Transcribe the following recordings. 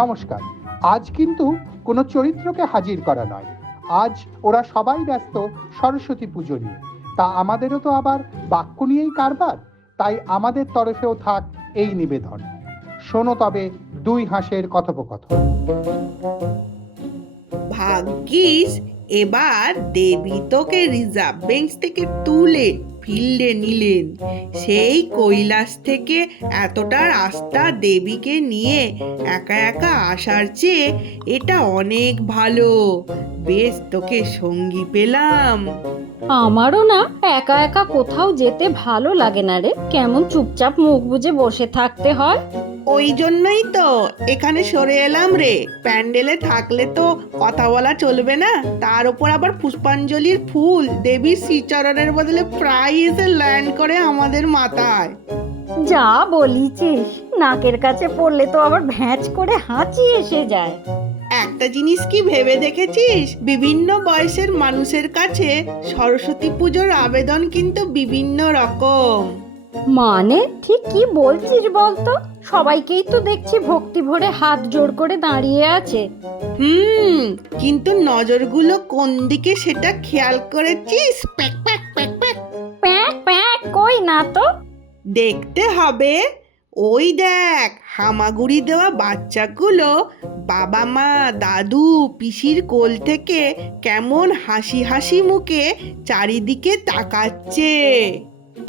নমস্কার। আজ কিন্তু কোনো চরিত্রকে হাজির করা নয়, আজ ওরা সবাই ব্যস্ত সরস্বতী পুজো নিয়ে। তা আমাদেরও তো আবার বাক্য নিয়েই কারবার, তাই আমাদের তরফেও থাক এই নিবেদন। শোনো তবে দুই হাঁসের কথোপকথন। ভাগ্যিস এবার দেবী তোকে রিজার্ভ বেঞ্চ থেকে তুলে ফিল্ডে নিলেন। সেই কৈলাস থেকে এতটা রাস্তা দেবীকে নিয়ে একা একা আসার চেয়ে এটা অনেক ভালো। বেশ তোকে সঙ্গী পেলাম। আমারও না একা একা কোথাও যেতে ভালো লাগে না রে, কেমন চুপচাপ মুখ বুজে বসে থাকতে হয়। ওই জন্যই তো এখানে সরে এলাম রে। প্যান্ডেলে থাকলে তো কথা বলা চলবে না, তার উপর আবার পুষ্পাঞ্জলির ফুল দেবীর শ্রীচরণের বদলে প্রায় এসে ল্যান্ড করে আমাদের মাথায়। যা বলিছিস, নাকের কাছে পড়লে তো আবার ভ্যাঁচ করে হাঁচি এসে যায়। একটা জিনিস কি ভেবে দেখেছিস, বিভিন্ন বয়সের মানুষের কাছে সরস্বতী পুজোর আবেদন কিন্তু বিভিন্ন রকম। মানে ঠিক কি বলছিস বলতো? সবাইকেই তো দেখছি ভক্তি ভরে হাত জোড় করে দাঁড়িয়ে আছে। কিন্তু নজরগুলো কোন দিকে সেটা খেয়াল করেছিস? Pack pack pack pack pack pack কই না তো। দেখতে হবে। ওই দেখ, হামাগুড়ি দেওয়া বাচ্চাগুলো বাবা মা দাদু পিসির কোল থেকে কেমন হাসি হাসি মুখে চারিদিকে তাকাচ্ছে।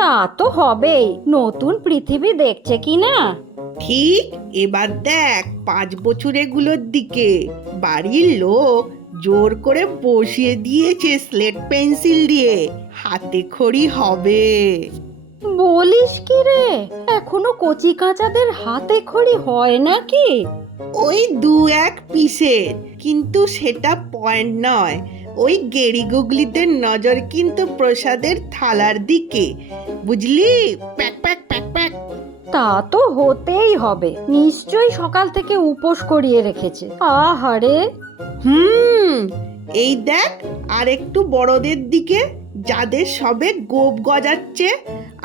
তা তো হবেই, নতুন পৃথিবী দেখছে কি না। ঠিক এবার দেখ 5 বছরেগুলোর দিকে। বাড়ির লোক জোর করে বসিয়ে দিয়েছে স্লেট পেন্সিল দিয়ে, হাতে খড়ি হবে। বলিস কি রে, এখনো কচি কাঁচাদের হাতে খড়ি হয় নাকি? ওই 2-1 পিসের, কিন্তু সেটা পয়েন্ট নয়। ওই গেড়ি গুগলিদের নজর কিন্তু প্রসাদের থালার দিকে, বুঝলি? Pack pack pack pack. তা তো হতেই হবে, নিশ্চয়ই সকাল থেকে উপোস করিয়ে রেখেছে। আহারে। এই দেখ আর একটু বড়দের দিকে, যাদের সবে গোপ গজাচ্ছে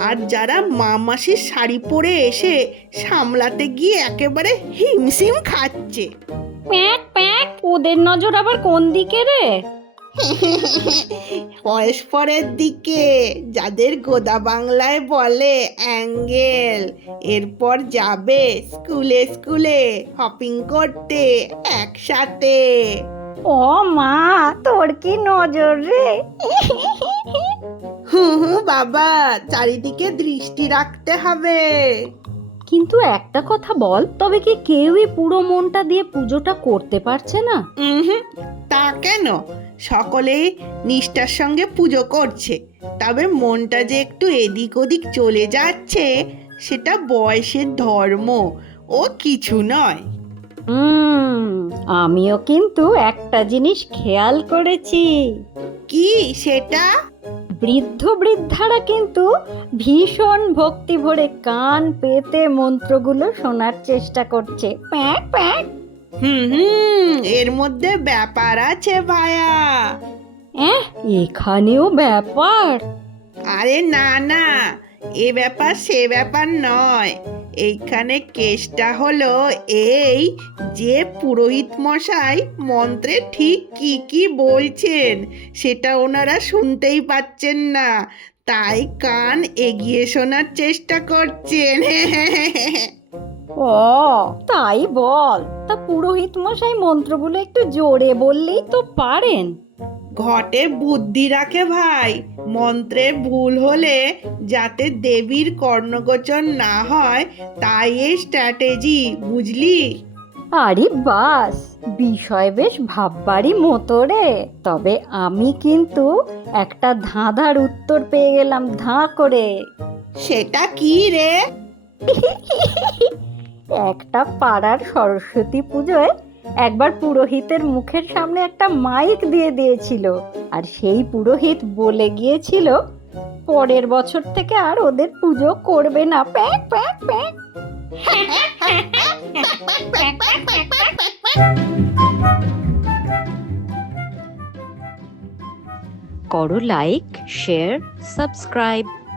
আর যারা মা মাসির শাড়ি পরে এসে সামলাতে গিয়ে একেবারে হিমশিম খাচ্ছে। প্যাক প্যাক, ওদের নজর আবার কোন দিকে রে? পরস্পরের দিকে, যাদের গোদা বাংলায় বলে অ্যাঙ্গেল। এরপর যাবে স্কুলে স্কুলে হপিং করতে একসাথে। ও মা, তোর কি নজর রে! বাবা, চারিদিকে দৃষ্টি রাখতে হবে। কিন্তু একটা কথা বল, তবে কি কেউই পুরো মনটা দিয়ে পুজোটা করতে পারছে না? তা কেন? সকলেই নিষ্ঠার সঙ্গে পুজো করছে, তবে মনটা যে একটু এদিক ওদিক চলে যাচ্ছে, সেটা বয়সের ধর্ম, ও কিছু নয়। আমিও কিন্তু একটা জিনিস খেয়াল করেছি। কি সেটা? বৃদ্ধ বৃদ্ধারা কিন্তু ভীষণ ভক্তি ভরে কান পেতে মন্ত্রগুলো শোনার চেষ্টা করছে। Pack pack. এর মধ্যে ব্যাপার আছে ভায়া। এখানেও ব্যাপার? আরে না না, এ ব্যাপার সে ব্যাপার নয়। এইখানে কেসটা হলো এই যে পুরোহিত মশাই মন্ত্রে ঠিক কি কি বলছেন সেটা ওনারা শুনতেই পাচ্ছেন না, তাই কান এগিয়ে শোনার চেষ্টা করছেন। ও তাই বল, তা পুরোহিত মশাই মন্ত্রগুলো একটু জোরে বললেই তো পারেন। ঘটে বুদ্ধি রাখে ভাই, মন্ত্রের ভুল হলে যাতে দেবীর কর্ণগোচর না হয়, তাই এই স্ট্র্যাটেজি, বুঝলি? আরে বাস, বিষয় বেশ ভাববারই মতো রে। তবে আমি কিন্তু একটা ধাঁধার উত্তর পেয়ে গেলাম, ধাঁ করে। সেটা কি রে? একটা পাড়ার সরস্বতী পুজোয় একবার পুরোহিতের মুখের সামনে একটা মাইক দিয়ে দিয়েছিল, আর সেই পুরোহিত বলে গিয়েছিল পরের বছর থেকে আর ওদের পুজো করবে না। Pack pack pack. করো লাইক, শেয়ার, সাবস্ক্রাইব।